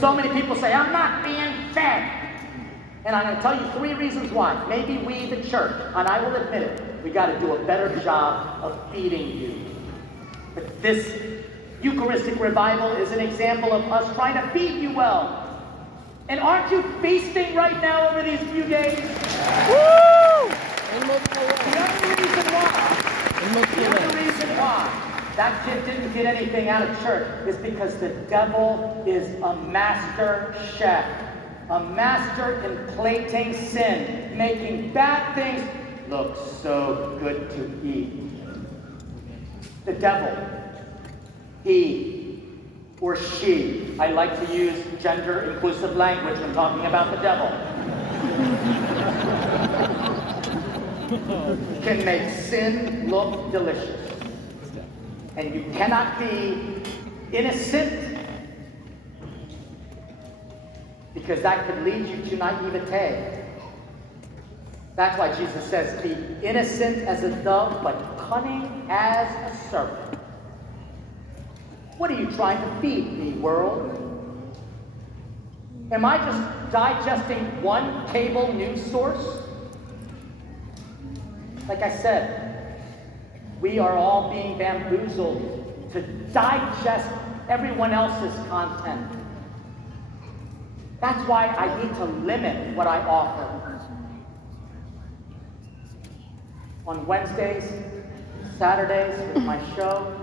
So many people say, I'm not being fed. And I'm going to tell you 3 reasons why. Maybe we, the church, and I will admit it, we got to do a better job of feeding you. But this Eucharistic revival is an example of us trying to feed you well. And aren't you feasting right now over these few days? Woo! The other reason why that kid didn't get anything out of church is because the devil is a master chef, a master in plating sin, making bad things look so good to eat. The devil, he or she, I like to use gender-inclusive language when talking about the devil, can make sin look delicious. And you cannot be innocent, because that could lead you to naivete. That's why Jesus says, be innocent as a dove, but cunning as a serpent. What are you trying to feed me, world? Am I just digesting one cable news source? Like I said, we are all being bamboozled to digest everyone else's content. That's why I need to limit what I offer. On Wednesdays, Saturdays with my show,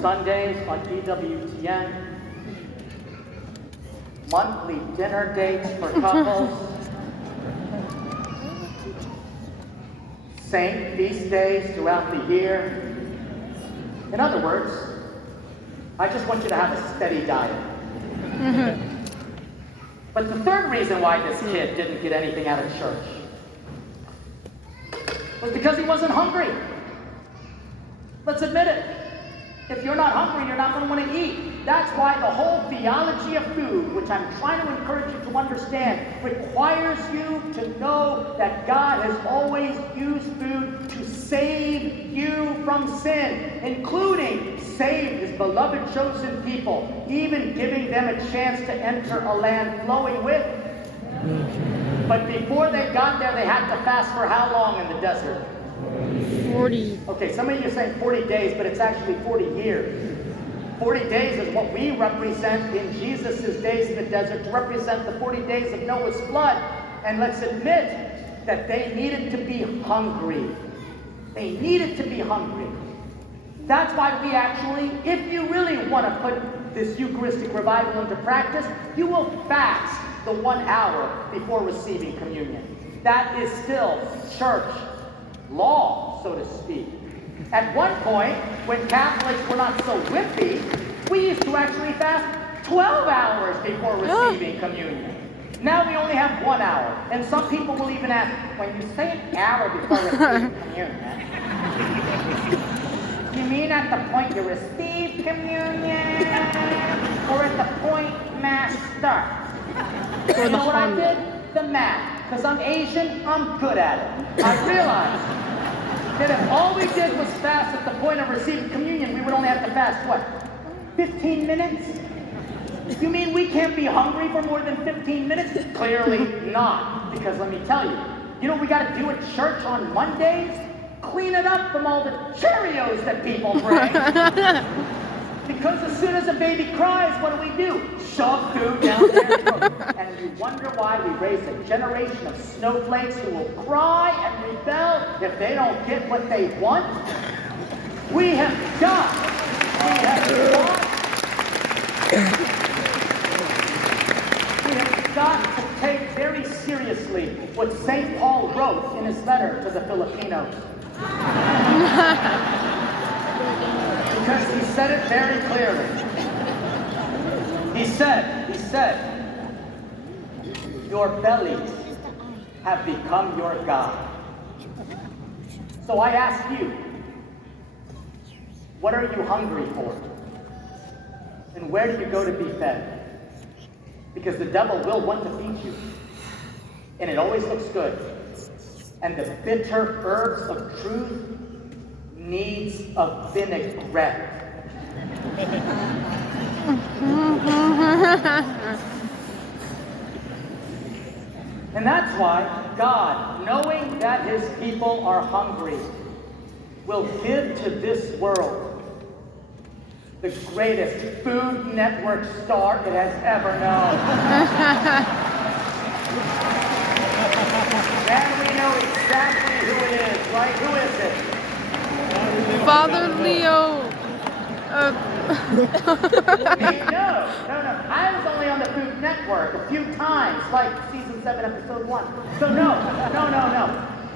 Sundays on EWTN, monthly dinner dates for couples, saint feast days throughout the year. In other words, I just want you to have a steady diet. But the third reason why this kid didn't get anything out of church was because he wasn't hungry. Let's admit it. If you're not hungry, you're not going to want to eat. That's why the whole theology of food, which I'm trying to encourage you to understand, requires you to know that God has always used food to save you from sin, including save his beloved chosen people, even giving them a chance to enter a land flowing with. But before they got there, they had to fast for how long in the desert? 40. Okay, some of you are saying 40 days, but it's actually 40 years. 40 days is what we represent in Jesus' days in the desert, to represent the 40 days of Noah's flood. And let's admit that they needed to be hungry. They needed to be hungry. That's why we actually, if you really want to put this Eucharistic revival into practice, you will fast the 1 hour before receiving communion. That is still church law, so to speak. At one point, when Catholics were not so whippy, we used to actually fast 12 hours before receiving communion. Now we only have 1 hour. And some people will even ask, when you say an hour before receiving communion, you mean at the point you receive communion, or at the point Mass starts? You know what I did? The math. Because I'm Asian, I'm good at it. I realized that if all we did was fast at the point of receiving communion, we would only have to fast, what, 15 minutes? You mean we can't be hungry for more than 15 minutes? Clearly not. Because let me tell you, you know what we got to do at church on Mondays? Clean it up from all the Cheerios that people bring. Because as soon as a baby cries, what do? Shove food down their throat. And you wonder why we raise a generation of snowflakes who will cry and rebel if they don't get what they want. We have got to take very seriously what St. Paul wrote in his letter to the Filipinos. Because he said it very clearly. He said, your bellies have become your God. So I ask you, what are you hungry for? And where do you go to be fed? Because the devil will want to feed you. And it always looks good. And the bitter herbs of truth needs a vinaigrette. And that's why God, knowing that his people are hungry, will give to this world the greatest Food Network star it has ever known. And we know exactly who it is, right? Who is it? Father Leo. No. I was only on the Food Network a few times, like season 7, episode 1. So no.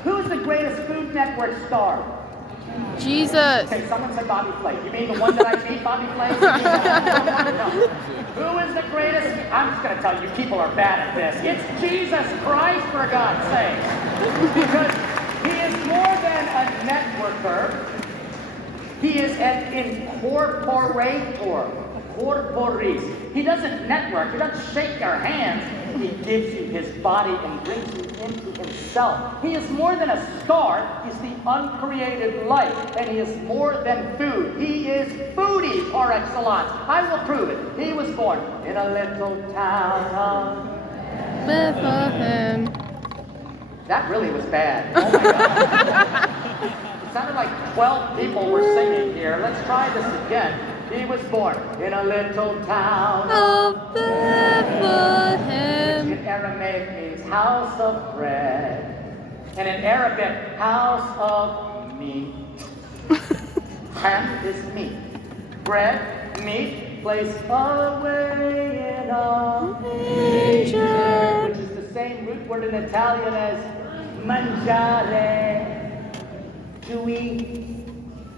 Who's the greatest Food Network star? Jesus. Okay, someone said Bobby Flay. You mean the one that I beat, Bobby Flay? No. Who is the greatest? I'm just going to tell you, people are bad at this. It's Jesus Christ, for God's sake. Because he is more than a networker. He is an incorporator. Corporis. He doesn't network. He doesn't shake your hands. He gives you his body and brings you into himself. He is more than a star. He's the uncreated light. And he is more than food. He is foodie par excellence. I will prove it. He was born in a little town of Bethlehem. That really was bad. Oh my God. It sounded like 12 people were singing here. Let's try this again. He was born in a little town Of Bethlehem. which in Aramaic means house of bread, and in Arabic, house of meat. Ham is meat. Bread, meat, placed away in a manger, which is the same root word in Italian as mangiare, to eat.